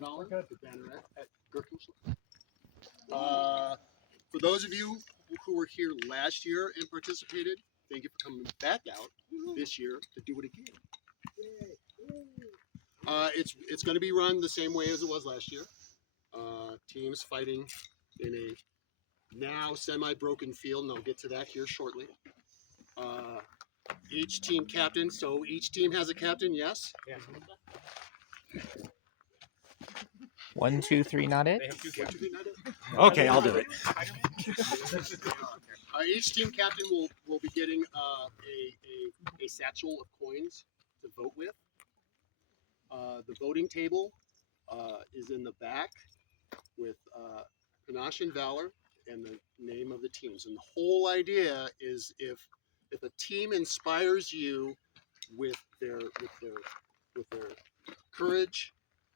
$1,000 for Banneret at Gurkin-Stabber. For those of you who were here last year and participated, thank you for coming back out this year to do it again. It's going to be run the same way as it was last year. Teams fighting in a now semi-broken field, and I'll get to that here shortly. Each team captain, so each team has a captain, yes? Yeah. 1, 2, 3, not it? They have 2 captains. Okay, I'll do it. Each team captain will be getting a satchel of coins to vote with. The voting table is in the back with Panache and Valor and the name of the teams. And the whole idea is if a team inspires you with their courage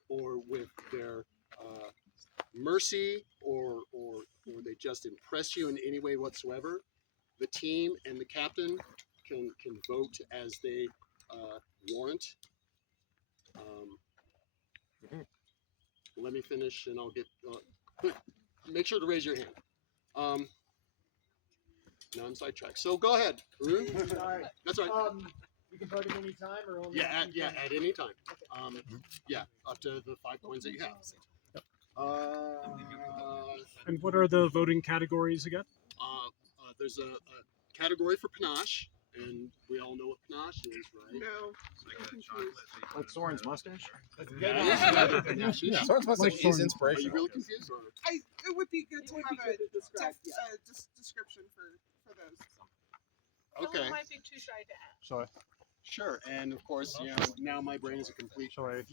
or with their mercy or they just impress you in any way whatsoever, the team and the captain can vote as they warrant. Let me finish and I'll get make sure to raise your hand. Now I'm sidetracked. So go ahead, Arun. Sorry. That's right. You can vote at any time or only At any time. Yeah, up to the 5 coins that you have. And what are the voting categories again? There's a category for Panache, and we all know what Panache is, right? No. Like Soren's mustache? Yeah. Soren's mustache is Are you inspirational. really confused? Or? It would be good to have a description for those. Okay. Someone might be too shy to ask. Sure, and of course, you know, now my brain is a complete. Shall I?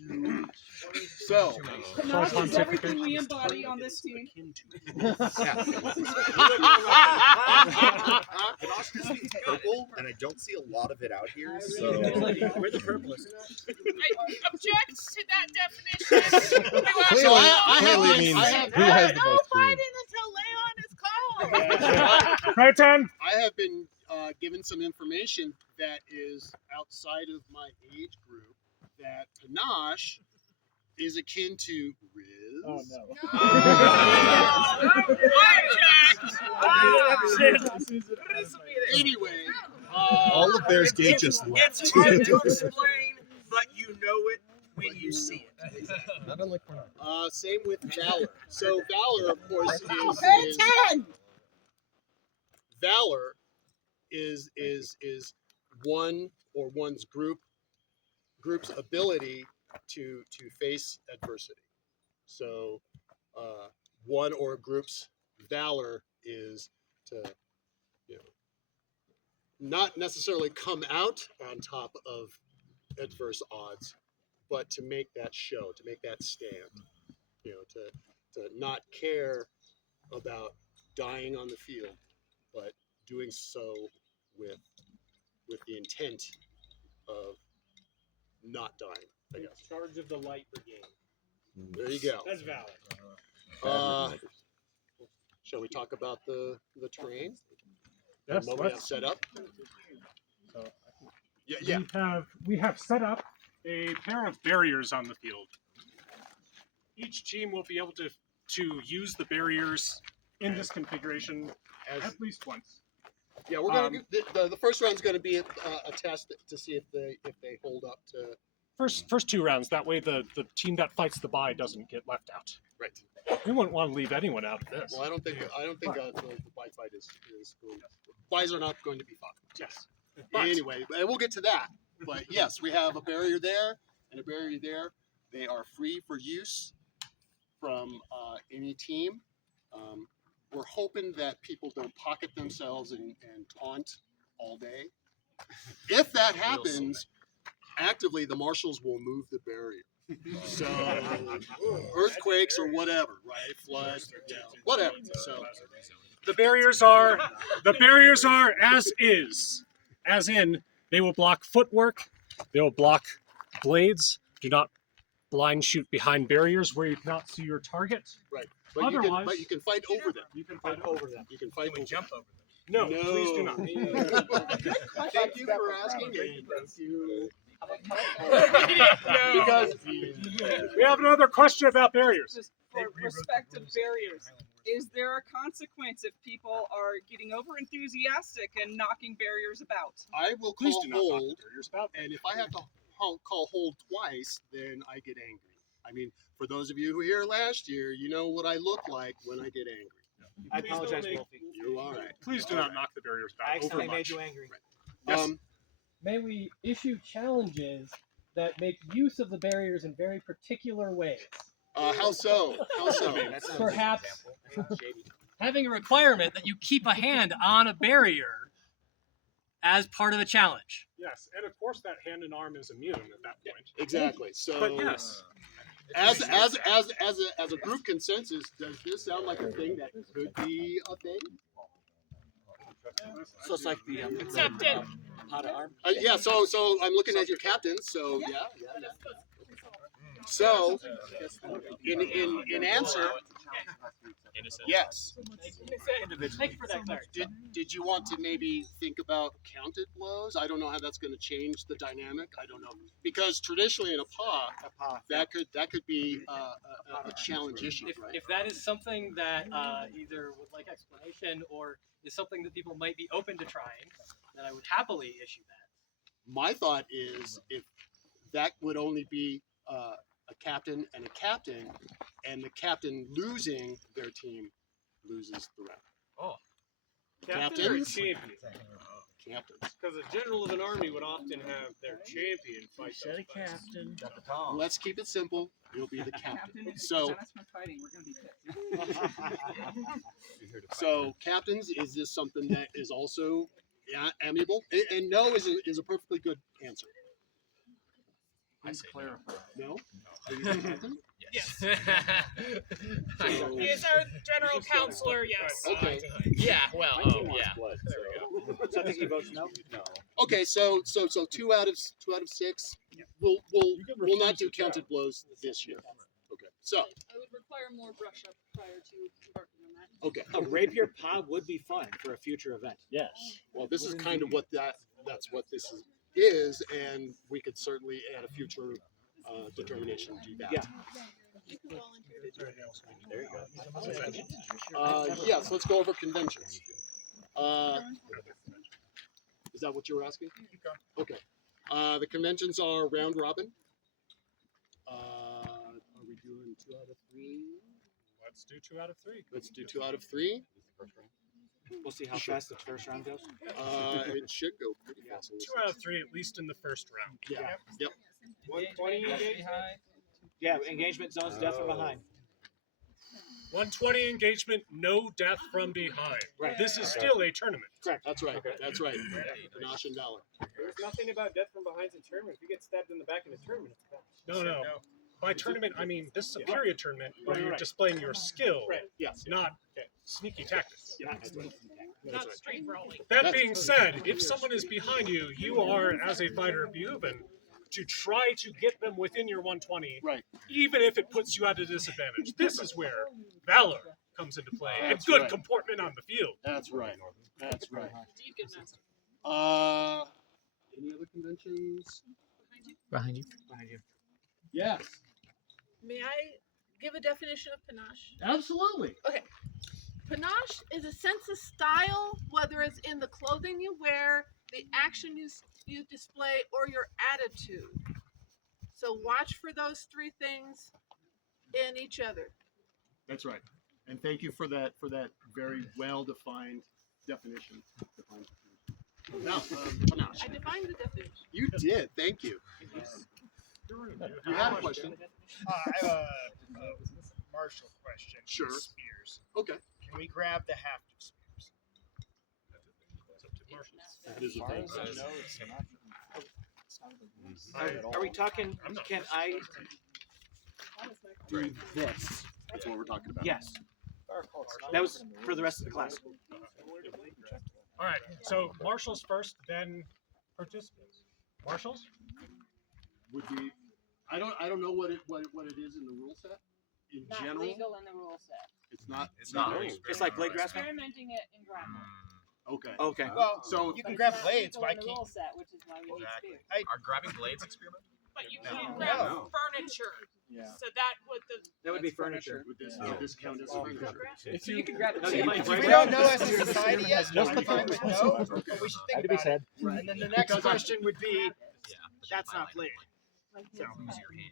So, Panache is everything we embody on this team. Purple, and I don't see a lot of it out here, so We're the purplest. I object to that definition. so I have Clearly been, means I have, who has the No most green. fighting until Leon is called. Right turn. I have been given some information that is outside of my age group that Panache is akin to Riz. Oh no. Anyway, All of Bear's Gate just left. It's hard to explain, but you know it when you see it. Not unlike Panache. same with Valor. So Valor, of course, is Valor is one or one's group's ability to face adversity. So one or a group's valor is to, you know, not necessarily come out on top of adverse odds, but to make that show, to make that stand, you know, to not care about dying on the field, but doing so with the intent of not dying, I guess. Charge of the light brigade. There you go. That's valid. Shall we talk about the terrain? Yes, What we have let's. set up? So, Yeah. We have set up a pair of barriers on the field. Each team will be able to use the barriers in this configuration at least once. Yeah, we're gonna the first round's gonna be a test to see if they hold up to. First 2 rounds. That way, the team that fights the bye doesn't get left out. Right. We wouldn't want to leave anyone out of this. Well, I don't think the bye fight is going. Byes are not going to be fought. Yes. Anyway, and we'll get to that. But yes, we have a barrier there and a barrier there. They are free for use from any team. We're hoping that people don't pocket themselves and taunt all day. If that happens, actively the marshals will move the barrier. So earthquakes or whatever, right? Floods, whatever. So The barriers are as is, as in they will block footwork, they will block blades. Do not blind shoot behind barriers where you cannot see your target. right. Otherwise- But you can fight over them. You can fight over them. You can fight over Jump over them. No, please do not. Thank you for asking. And thank you. Because We have another question about barriers. Just for respective barriers. Is there a consequence if people are getting over enthusiastic and knocking barriers about? I will Please call do not knock hold, the barriers about. and if I have to call hold twice, then I get angry. I mean, for those of you who were here last year, you know what I look like when I get angry. I apologize, Wolfie. You're all right. Please do not knock the barriers I about over accidentally made much. you angry. Yes. May we issue challenges that make use of the barriers in very particular ways? How so? How so? Perhaps having a requirement that you keep a hand on a barrier as part of a challenge. Yes, and of course that hand and arm is immune at that point. Exactly. So, But yes, as a group consensus, does this sound like a thing that could be a thing? So it's like the Accepted. pot of arm. Yeah. So I'm looking at your captains. So yeah. So, in answer, yes. Thank you for that clarity. Did you want to maybe think about counted blows? I don't know how that's going to change the dynamic. I don't know, because traditionally in a paw, that could be a challenge issue, right? If that is something that either would like explanation or is something that people might be open to trying, then I would happily issue that. My thought is if that would only be a captain, and the captain losing their team loses the round. Oh. Captains? Champion. Captains. Because a general of an army would often have their champion fight those fights. captain. Let's keep it simple. You'll be the captain. Captain, if So, Dennis went fighting, we're gonna be pissed. so captains, is this something that is also amiable? And no is a perfectly good answer. Please clarify. No? Are you the captain? Yes. So- He is our general counselor, yes. Okay. Yeah, well, yeah. So I think he votes no. Okay, so 2 out of 6. We'll not do counted blows this year. Okay. So, I would require more brush up prior to embarking on that. okay. A rapier pod would be fun for a future event. yes. Well, this is kind of what that's what this is, and we could certainly at a future determination do that. Yeah. You can volunteer to do it. There you go. Yes, let's go over conventions. Is that what you were asking? Okay. The conventions are round robin. Are we doing 2 out of 3? Let's do 2 out of 3. Let's do 2 out of 3. We'll see how fast the first round goes. It should go pretty fast. 2 out of 3, at least in the first round. Yeah. Yep. 120 engagement? Yeah, engagement zones, death from behind. 120 engagement, no death from behind. Right. This is still a tournament. Correct. That's right. That's right. Panache and Valor. There's nothing about death from behind in tournament. If you get stabbed in the back in a tournament, it's bad. No. By tournament, I mean this is a period tournament where you're displaying your skill, Yes. not sneaky tactics. Not street brawling. That being said, if someone is behind you, you are, as a fighter, behoven to try to get them within your 120, Right. even if it puts you at a disadvantage. This is where valor comes into play and That's good right. comportment on the field. That's right. That's right. Indeed, good master. Any other conventions? Behind you. Behind you. Yes. May I give a definition of panache? Absolutely. Panache is a sense of style, whether it's in the clothing you wear, the action you display, or your attitude. So watch for those 3 things in each other. That's right. And thank you for that very well defined definition. Now, panache. I defined the definition. You did. Thank you. You had a question. I have a martial question. Sure. Spears. Okay. Can we grab the haft of spears? That is a thing. Are we talking? Can I Do this. That's what we're talking about. Yes. That was for the rest of the class. All right, so marshals first, then participants. Marshals? Would be. I don't know what it is in the rule set. In Not general, legal in the rule set. it's not. It's like blade grasping. Experimenting it in grapple. Okay. Okay. Well, So you can grab blades. Why can't? Which is why we need spears. Are grabbing blades experiment? But you No. can't grab No. furniture. Yeah. So that would the That would be furniture. would this count as furniture? So you can grab it. No, So you you might can break We it. don't know as a society yet. Just I'm the fine with no, but we should think to be about said. it. And then the next question would be, that's not blade. So use your hand.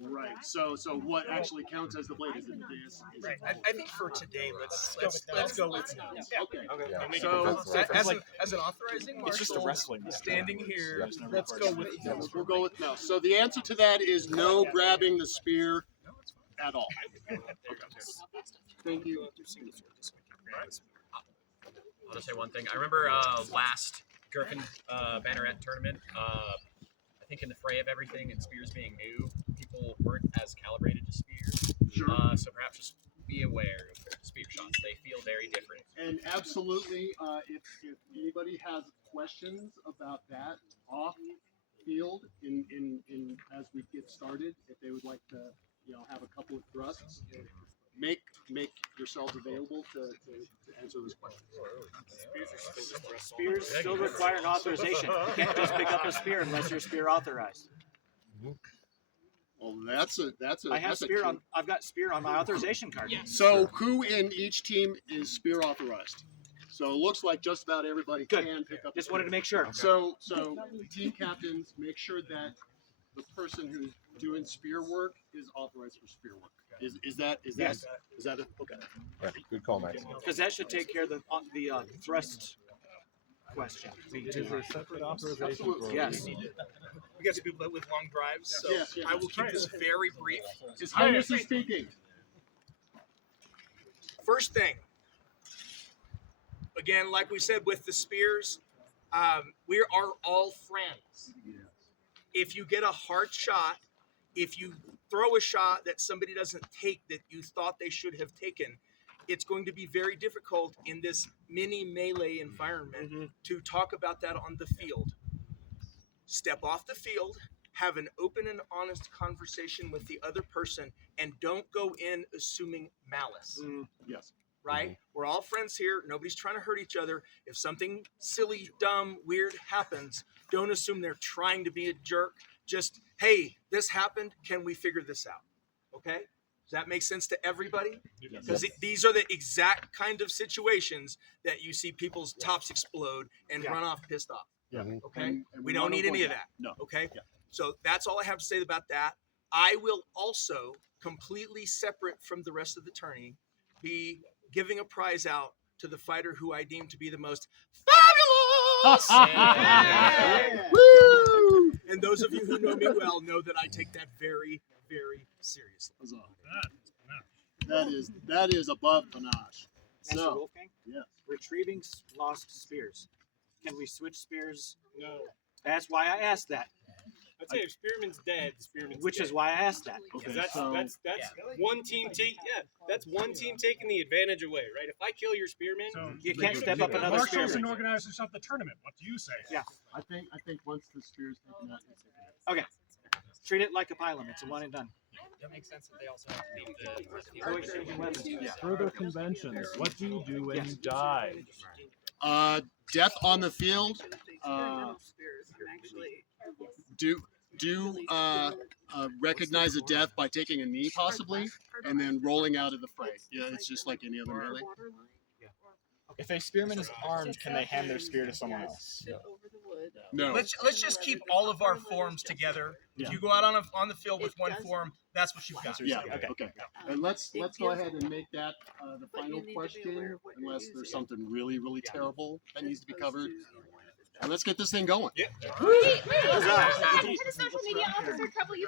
Right. So what actually counts as the blade? Is it this? Is Right. it I think for today, let's go with no. Okay. Okay. So As an authorizing It's just a marshal, wrestling. standing here, let's go with no. we'll go with no. So the answer to that is no grabbing the spear at all. Okay. Thank you. I'll just say one thing. I remember last Gurkin Banneret tournament. I think in the fray of everything and spears being new, people weren't as calibrated to spears. Sure. So perhaps just be aware of spear shots. They feel very different. And absolutely, if anybody has questions about that off field in as we get started, if they would like to, have a couple of thrusts, make yourselves available to answer those questions. Spears still require an authorization. You can't just pick up a spear unless you're spear authorized. Well, that's a I have spear on. I've got spear on my authorization card. So who in each team is spear authorized? So it looks like just about everybody Good. can pick up. Just wanted to make sure. So team captains, make sure that the person who's doing spear work is authorized for spear work. Is that a, okay? Yeah, good call, Max. Because that should take care of the thrust question. Separate authorization. Absolutely. Yes. We got some people with long drives, so Yes, yes. I will keep this very brief. His Highness is speaking. First thing, again, like we said with the spears, we are all friends. If you get a hard shot, if you throw a shot that somebody doesn't take that you thought they should have taken, it's going to be very difficult in this mini melee environment to talk about that on the field. Step off the field, have an open and honest conversation with the other person, and don't go in assuming malice. Yes. Right? We're all friends here. Nobody's trying to hurt each other. If something silly, dumb, weird happens, don't assume they're trying to be a jerk. Just, hey, this happened. Can we figure this out? Okay? Does that make sense to everybody? Because these are the exact kind of situations that you see people's tops explode and run off pissed off. Yeah. Okay? And We don't need any of that. No. Okay? Yeah. So that's all I have to say about that. I will also, completely separate from the rest of the tourney, be giving a prize out to the fighter who I deem to be the most fabulous. Woo! And those of you who know me well know that I take that very, very seriously. That is above panache. Master So, Wolfgang? yes. Retrieving lost spears. Can we switch spears? No. That's why I asked that. I'd say if Spearman's dead, Spearman's Which dead. is why I asked that. Okay. That's So, one team that's one team taking the advantage away, right? If I kill your Spearman, You can't step up another Marshals spearman. and organizers of the tournament. What do you say? Yeah. I think once the spear is taken out, it's taken out. Okay. Treat it like a pylon. It's a one and done. That makes sense that they also have to meet the No exchanging weapons. Yeah. Further conventions. What do you do when you die? Death on the field. Recognize a death by taking a knee, possibly, and then rolling out of the fray. Yeah, it's just like any other melee. If a spearman is armed, can they hand their spear to someone else? No. Let's just keep all of our forms together. If you go out on the field with one form, that's what you've got. Yeah. Okay. And let's go ahead and make that the final question, unless there's something really, really terrible that needs to be covered. And let's get this thing going. Wait, put a social media officer trouble you